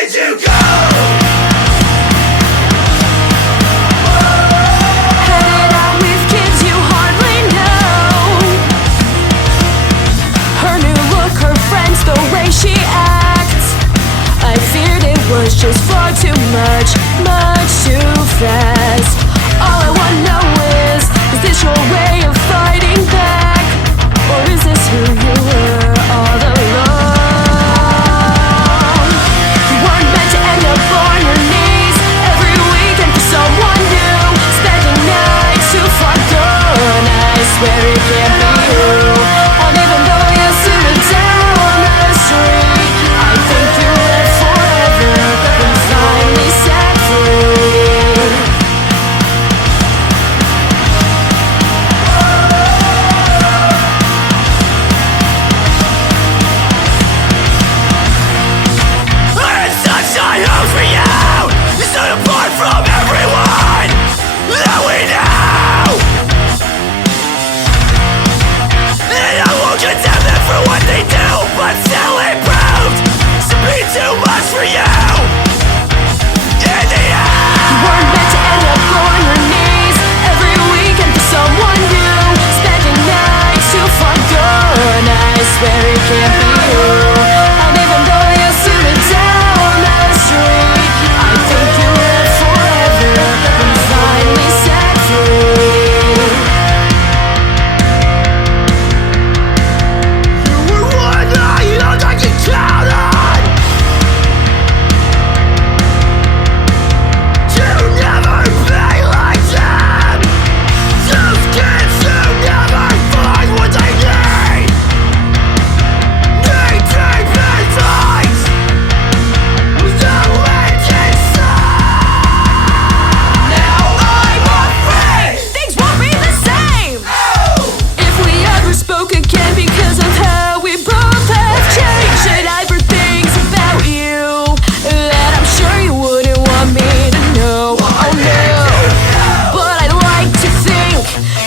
did you go? Headed out with kids you hardly know. Her new look, her friends, the way she acts. I feared it was just far too much, much too fast. All I wanna know is this your way of fighting back? Or is this who you were all along? You weren't meant to end up on your knees every weekend for someone new, spending nights too far gone. I swear it can't be you. And even though you suited down the street, I think you lived forever and finally set free. I'm such a hope for you. You stood apart from everyone that we know, and I won't condemn them for what they do, but still it proved to be too much for you. In the end, You weren't meant to end up on your knees every weekend for someone new, spending nights too far gone. I swear it can't be you. And even though you suited down the street, I think you lived forever and finally set free. you were one I loved, I could count on. To never be like them. Those kids who never find what they need. Need deep advice with the wicked side. Now I'm afraid. Things won't be the same if we ever spoke again, because of how we both have changed. And I've heard things about you that I'm sure you wouldn't want me to know. Oh no, but I'd like to think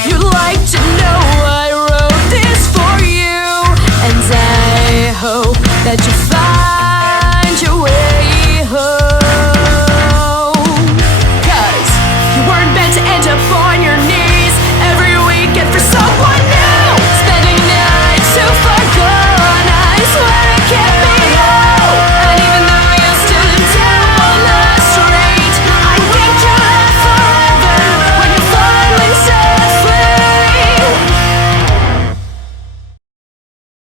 you'd like to know I wrote this for you, and I hope that you